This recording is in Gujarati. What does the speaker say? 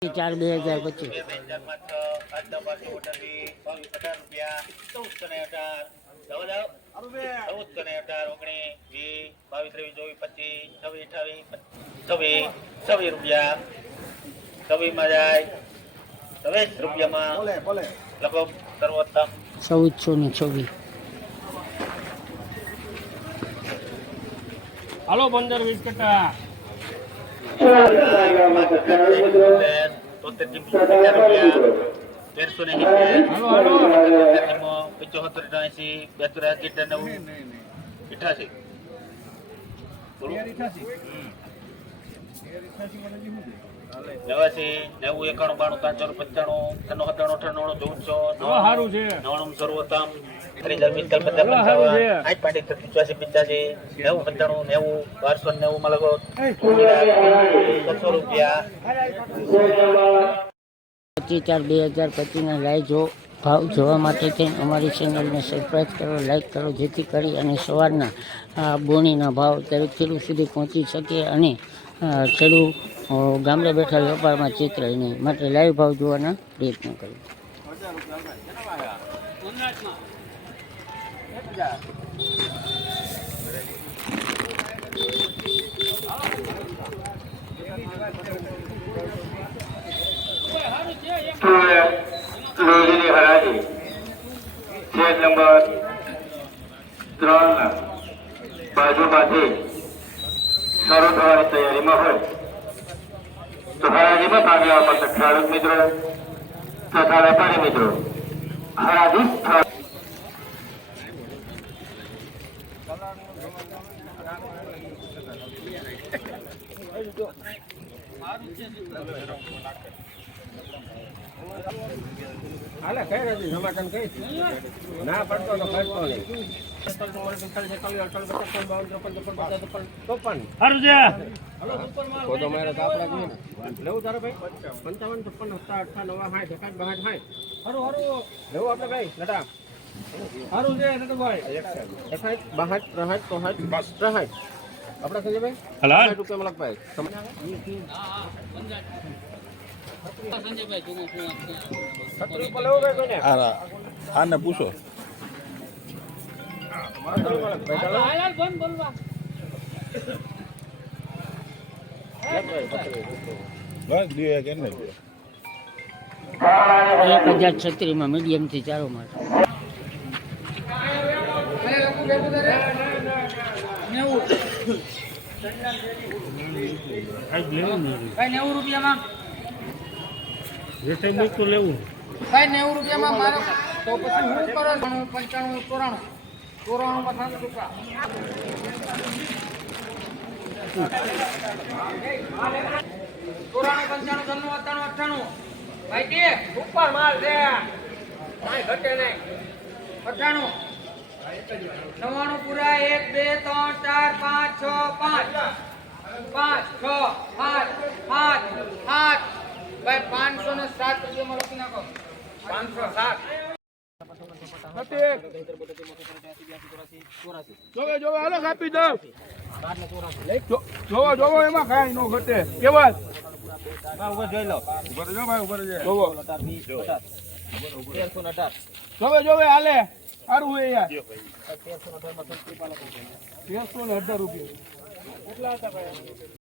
4/2025 1424 હાલો 15-20 ટકા ₹4/2025 લાઈવ ભાવ જોવા માટે થઈને અમારી ચેનલને સબસ્ક્રાઈબ કરો, લાઈક કરો, જેથી કરી અને સવારના બોણીના ભાવ દરેક ખેડૂત સુધી પહોંચી શકે અને ખેડૂત ગામડે બેઠા વેપારમાં ચિતરાય નહીં. માટે લાઈવ ભાવ જોવાના પ્રયત્ન કરો. લોહીની હરાજી ચેક નંબર 3 બાજુમાંથી શરૂ થવાની તૈયારીમાં હોય તો હરાજીમાં ભાગ લેવા પડશે ખેડૂત મિત્રો તથા વેપારી મિત્રો. હરાજી હાલે કઈ નથી સમાધાન કઈ ના પડતો તો પડતો નહીં. આને પૂછો બસ 1036 મીડિયમ થી ચારો માટે લેવું 90 રૂપિયામાં મારો તો પછી હું કરો 95 94 માં 5 રૂપિયા 95 ભાઈ કે ઉપર માલ છે કાઈ ઘટે નહીં 98 99 પૂરા 1 2 3 4 5 6 5 6 8 ભાઈ 507 રૂપિયામાં લખી નાખો 507 જોવે હાલો કાપી દો જોવો એમાં કાઈ નો ઘટે કેવા ઉભર જોઈ લો ઉભર જો ભાઈ ઉભર જોવો 1318 જોવે હાલે સારું હે યાર 1318 માં 1318 રૂપિયા કેટલા હતા ભાઈ